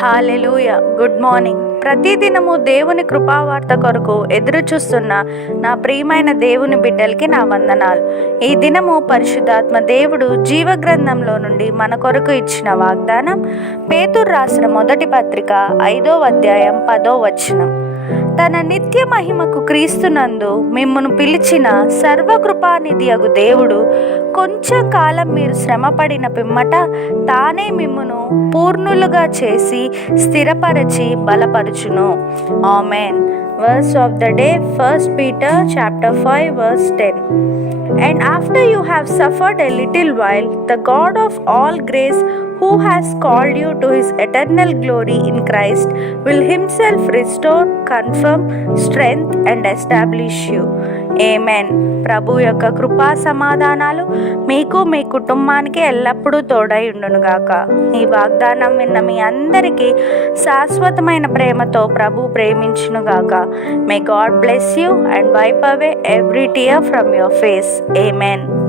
హల్లెలూయా. Good morning. ప్రతిదినము దేవుని కృపావార్త కొరకు ఎదురు చూస్తున్న నా ప్రియమైన దేవుని బిడ్డలకి నా వందనాలు. ఈ దినము పరిశుద్ధాత్మ దేవుడు జీవగ్రంథంలో నుండి మన కొరకు ఇచ్చిన వాగ్దానం పేతురు రాసిన మొదటి పత్రిక 5వ అధ్యాయం 10వ వచనం. తన నిత్య మహిమకు క్రీస్తునందు మిమ్మును పిలిచిన సర్వకృపానిధి అగు దేవుడు కొంచెం కాలం మీరు శ్రమపడిన పిమ్మట తానే మిమ్మును పూర్ణులుగా చేసి స్థిరపరచి బలపరుచును. Amen. Verse of the day, 1 Peter chapter 5 verse 10. And after you have suffered a little while, the God of all grace, who has called you to his eternal glory in Christ, will himself restore, confirm, strengthen and establish you. Amen. ప్రభు యొక్క కృపా సమాధానాలు మీకు మీ కుటుంబానికి ఎల్లప్పుడూ తోడై ఉండునుగాక. ఈ వాగ్దానం విన్న మీ అందరికీ శాశ్వతమైన ప్రేమతో ప్రభు ప్రేమించునుగాక. May God bless you and wipe away every tear from your face. Amen.